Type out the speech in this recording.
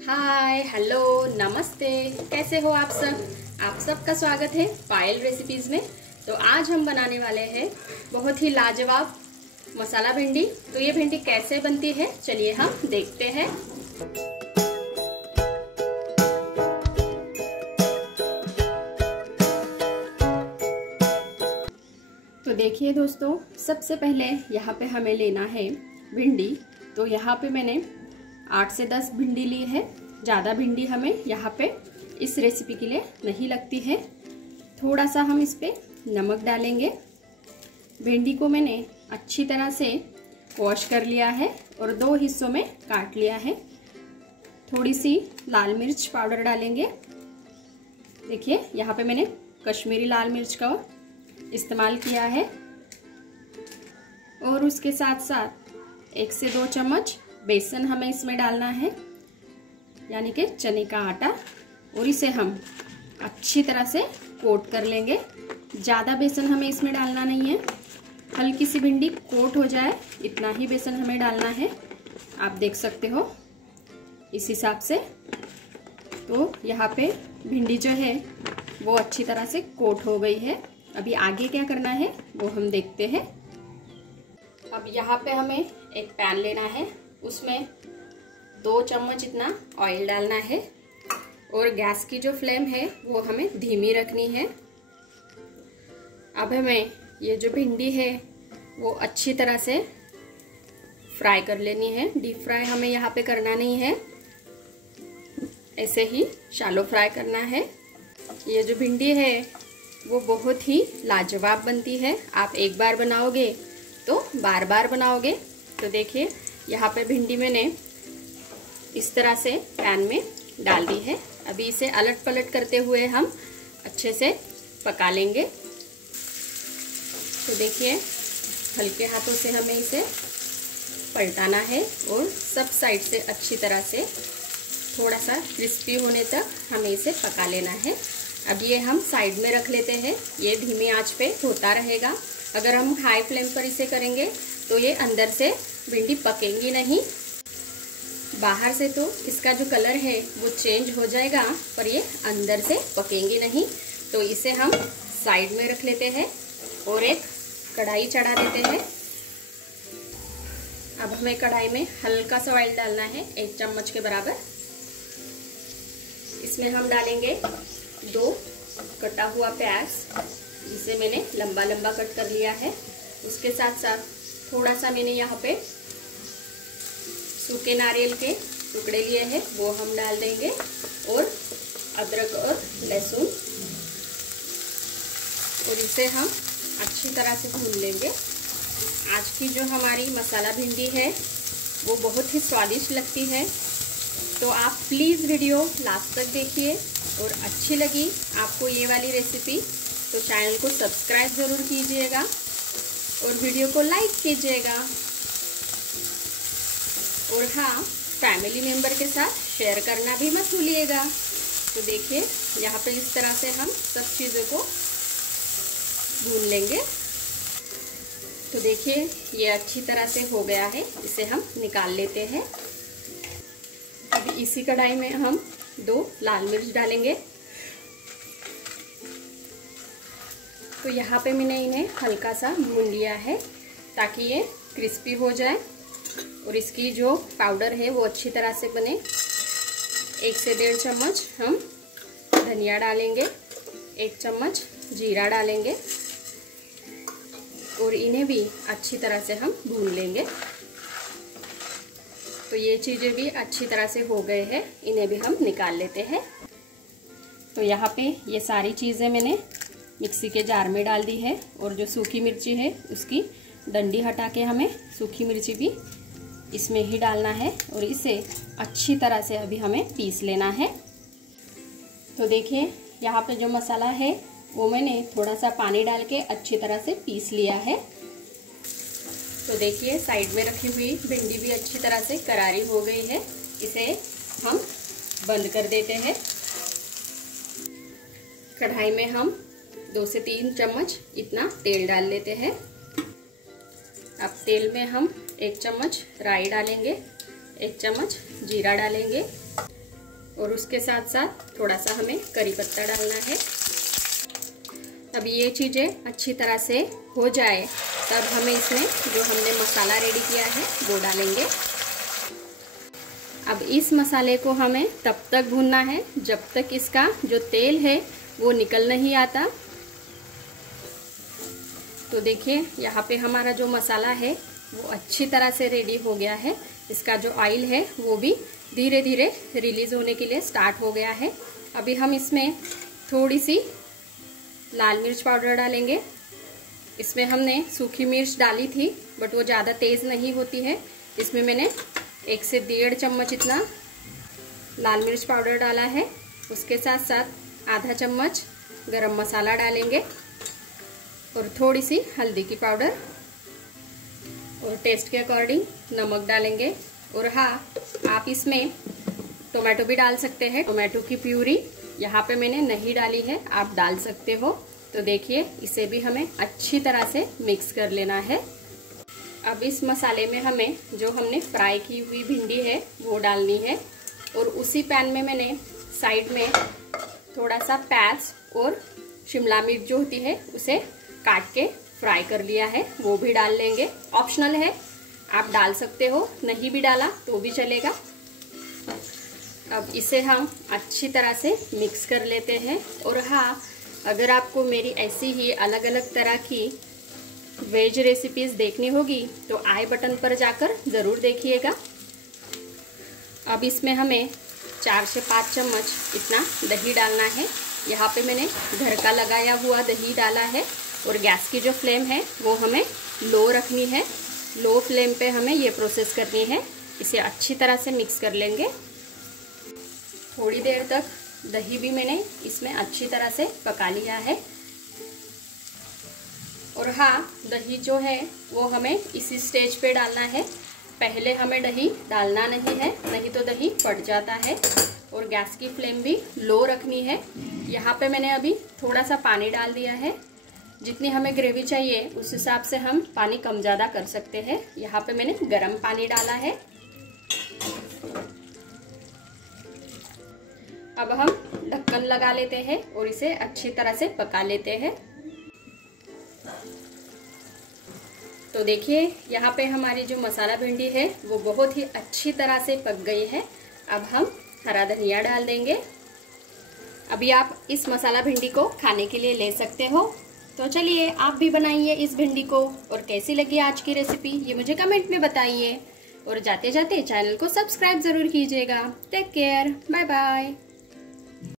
Hi hello नमस्ते, कैसे हो आप सब। आप सबका स्वागत है पायल रेसिपीज में। तो आज हम बनाने वाले हैं बहुत ही लाजवाब मसाला भिंडी। तो ये भिंडी कैसे बनती है चलिए हम देखते हैं। तो देखिए दोस्तों, सबसे पहले यहाँ पे हमें लेना है भिंडी। तो यहाँ पे मैंने 8 से 10 भिंडी ली है। ज़्यादा भिंडी हमें यहाँ पे इस रेसिपी के लिए नहीं लगती है। थोड़ा सा हम इस पे नमक डालेंगे। भिंडी को मैंने अच्छी तरह से वॉश कर लिया है और 2 हिस्सों में काट लिया है। थोड़ी सी लाल मिर्च पाउडर डालेंगे। देखिए यहाँ पे मैंने कश्मीरी लाल मिर्च का इस्तेमाल किया है। और उसके साथ साथ 1 से 2 चम्मच बेसन हमें इसमें डालना है, यानी कि चने का आटा। और इसे हम अच्छी तरह से कोट कर लेंगे। ज़्यादा बेसन हमें इसमें डालना नहीं है, हल्की सी भिंडी कोट हो जाए इतना ही बेसन हमें डालना है। आप देख सकते हो इस हिसाब से। तो यहाँ पे भिंडी जो है वो अच्छी तरह से कोट हो गई है। अभी आगे क्या करना है वो हम देखते हैं। अब यहाँ पे हमें एक पैन लेना है, उसमें 2 चम्मच इतना ऑयल डालना है और गैस की जो फ्लेम है वो हमें धीमी रखनी है। अब हमें ये जो भिंडी है वो अच्छी तरह से फ्राई कर लेनी है। डीप फ्राई हमें यहाँ पे करना नहीं है, ऐसे ही शैलो फ्राई करना है। ये जो भिंडी है वो बहुत ही लाजवाब बनती है। आप एक बार बनाओगे तो बार बार बनाओगे। तो देखिए यहाँ पे भिंडी मैंने इस तरह से पैन में डाल दी है। अभी इसे अलट पलट करते हुए हम अच्छे से पका लेंगे। तो देखिए हल्के हाथों से हमें इसे पलटाना है और सब साइड से अच्छी तरह से थोड़ा सा क्रिस्पी होने तक हमें इसे पका लेना है। अब ये हम साइड में रख लेते हैं। ये धीमी आंच पे होता रहेगा। अगर हम हाई फ्लेम पर इसे करेंगे तो ये अंदर से भिंडी पकेंगी नहीं। बाहर से तो इसका जो कलर है वो चेंज हो जाएगा, पर ये अंदर से पकेंगी नहीं। तो इसे हम साइड में रख लेते हैं और एक कढ़ाई चढ़ा देते हैं। अब हमें कढ़ाई में हल्का सा ऑयल डालना है, 1 चम्मच के बराबर। इसमें हम डालेंगे 2 कटा हुआ प्याज, जिसे मैंने लंबा लंबा कट कर लिया है। उसके साथ साथ थोड़ा सा मैंने यहाँ पे सूखे नारियल के टुकड़े लिए हैं, वो हम डाल देंगे। और अदरक और लहसुन, और इसे हम अच्छी तरह से भून लेंगे। आज की जो हमारी मसाला भिंडी है वो बहुत ही स्वादिष्ट लगती है। तो आप प्लीज़ वीडियो लास्ट तक देखिए, और अच्छी लगी आपको ये वाली रेसिपी तो चैनल को सब्सक्राइब ज़रूर कीजिएगा और वीडियो को लाइक कीजिएगा। और हाँ, फैमिली मेम्बर के साथ शेयर करना भी मत भूलिएगा। तो देखिए यहाँ पे इस तरह से हम सब चीज़ों को भून लेंगे। तो देखिए ये अच्छी तरह से हो गया है, इसे हम निकाल लेते हैं। अब इसी कढ़ाई में हम 2 लाल मिर्च डालेंगे। तो यहाँ पे मैंने इन्हें हल्का सा भून लिया है ताकि ये क्रिस्पी हो जाए और इसकी जो पाउडर है वो अच्छी तरह से बने। 1 से 1.5 चम्मच हम धनिया डालेंगे, 1 चम्मच जीरा डालेंगे और इन्हें भी अच्छी तरह से हम भून लेंगे। तो ये चीज़ें भी अच्छी तरह से हो गए हैं, इन्हें भी हम निकाल लेते हैं। तो यहाँ पे ये सारी चीज़ें मैंने मिक्सी के जार में डाल दी है। और जो सूखी मिर्ची है उसकी डंडी हटा के हमें सूखी मिर्ची भी इसमें ही डालना है और इसे अच्छी तरह से अभी हमें पीस लेना है। तो देखिए यहाँ पे जो मसाला है वो मैंने थोड़ा सा पानी डाल के अच्छी तरह से पीस लिया है। तो देखिए साइड में रखी हुई भिंडी भी अच्छी तरह से करारी हो गई है। इसे हम बंद कर देते हैं। कढ़ाई में हम 2 से 3 चम्मच इतना तेल डाल लेते हैं। अब तेल में हम 1 चम्मच राई डालेंगे, 1 चम्मच जीरा डालेंगे, और उसके साथ साथ थोड़ा सा हमें करी पत्ता डालना है। अब ये चीज़ें अच्छी तरह से हो जाए तब हमें इसमें जो हमने मसाला रेडी किया है वो डालेंगे। अब इस मसाले को हमें तब तक भूनना है जब तक इसका जो तेल है वो निकल नहीं आता। तो देखिए यहाँ पे हमारा जो मसाला है वो अच्छी तरह से रेडी हो गया है। इसका जो ऑयल है वो भी धीरे धीरे रिलीज होने के लिए स्टार्ट हो गया है। अभी हम इसमें थोड़ी सी लाल मिर्च पाउडर डालेंगे। इसमें हमने सूखी मिर्च डाली थी बट वो ज़्यादा तेज़ नहीं होती है। इसमें मैंने 1 से 1.5 चम्मच इतना लाल मिर्च पाउडर डाला है। उसके साथ साथ आधा चम्मच गरम मसाला डालेंगे और थोड़ी सी हल्दी की पाउडर और टेस्ट के अकॉर्डिंग नमक डालेंगे। और हाँ, आप इसमें टोमेटो भी डाल सकते हैं। टोमेटो की प्यूरी यहाँ पे मैंने नहीं डाली है, आप डाल सकते हो। तो देखिए इसे भी हमें अच्छी तरह से मिक्स कर लेना है। अब इस मसाले में हमें जो हमने फ्राई की हुई भिंडी है वो डालनी है। और उसी पैन में मैंने साइड में थोड़ा सा प्याज और शिमला मिर्च जो होती है उसे काट के फ्राई कर लिया है, वो भी डाल लेंगे। ऑप्शनल है, आप डाल सकते हो, नहीं भी डाला तो भी चलेगा। अब इसे हम अच्छी तरह से मिक्स कर लेते हैं। और हाँ, अगर आपको मेरी ऐसी ही अलग अलग तरह की वेज रेसिपीज़ देखनी होगी तो आई बटन पर जाकर ज़रूर देखिएगा। अब इसमें हमें 4 से 5 चम्मच इतना दही डालना है। यहाँ पे मैंने घर का लगाया हुआ दही डाला है। और गैस की जो फ्लेम है वो हमें लो रखनी है। लो फ्लेम पे हमें ये प्रोसेस करनी है। इसे अच्छी तरह से मिक्स कर लेंगे। थोड़ी देर तक दही भी मैंने इसमें अच्छी तरह से पका लिया है। और हाँ, दही जो है वो हमें इसी स्टेज पे डालना है। पहले हमें दही डालना नहीं है, नहीं तो दही फट जाता है। और गैस की फ्लेम भी लो रखनी है। यहाँ पे मैंने अभी थोड़ा सा पानी डाल दिया है। जितनी हमें ग्रेवी चाहिए उस हिसाब से हम पानी कम ज़्यादा कर सकते हैं। यहाँ पे मैंने गर्म पानी डाला है। अब हम ढक्कन लगा लेते हैं और इसे अच्छी तरह से पका लेते हैं। तो देखिए यहाँ पे हमारी जो मसाला भिंडी है वो बहुत ही अच्छी तरह से पक गई है। अब हम हरा धनिया डाल देंगे। अभी आप इस मसाला भिंडी को खाने के लिए ले सकते हो। तो चलिए आप भी बनाइए इस भिंडी को। और कैसी लगी आज की रेसिपी ये मुझे कमेंट में बताइए। और जाते जाते चैनल को सब्सक्राइब ज़रूर कीजिएगा। Take care, bye bye.